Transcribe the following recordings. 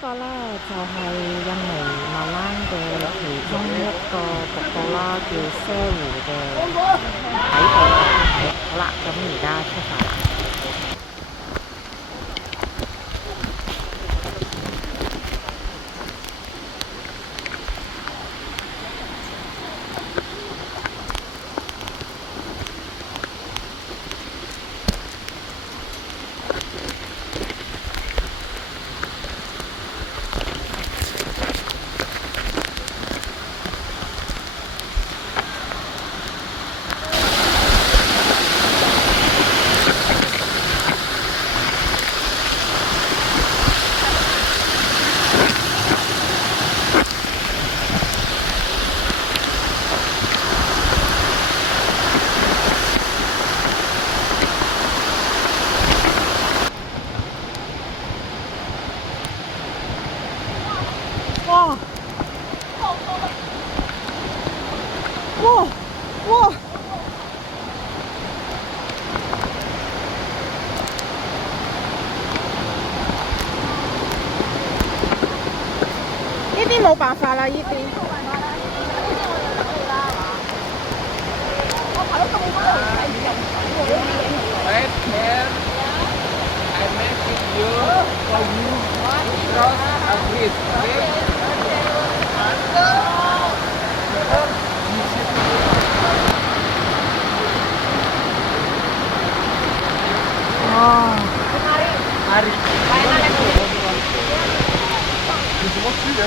個咧就係印尼馬蘭嘅其中一個瀑布啦，叫瀉湖嘅底部。好啦，咁而家出發啦。哇！哇！哇！呢啲冇辦法啦，呢啲。我排咗咁多條係唔入水喎。Right here, I message you for you cross a bridge, okay? 哦。Hari. Di semua sih ya.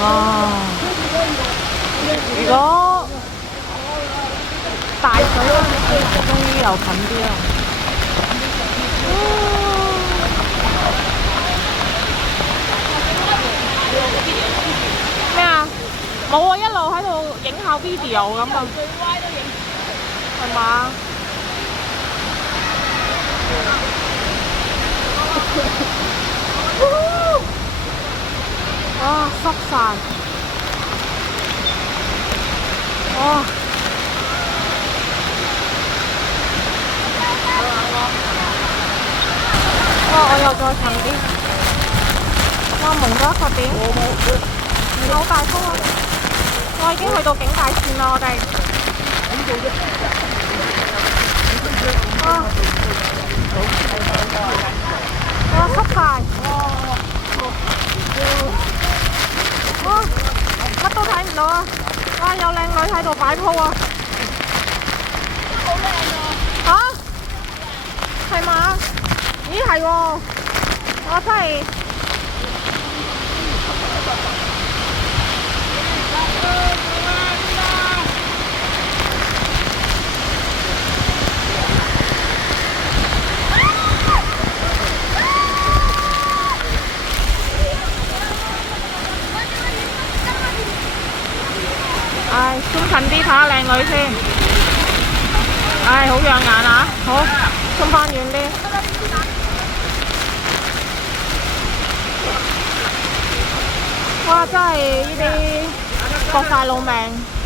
哇！如果大水嗰陣時，終於又近啲啦。咩啊？冇啊！一路喺度影下 video 咁啊。係嘛？哇！濕晒。哇！哇！我又再近啲。哇！蒙咗一個點。好大風啊！我已經去到警戒線啦，我哋。哇！哇！濕晒。哇！乜都睇唔到啊！哇！有靚女喺度擺鋪啊！好靚啊！嚇？係嘛？咦係喎！我真係〜唉，鬆近啲睇下靚女先。唉，好養眼啊！好，鬆翻遠啲。哇！真係呢啲搏晒老命。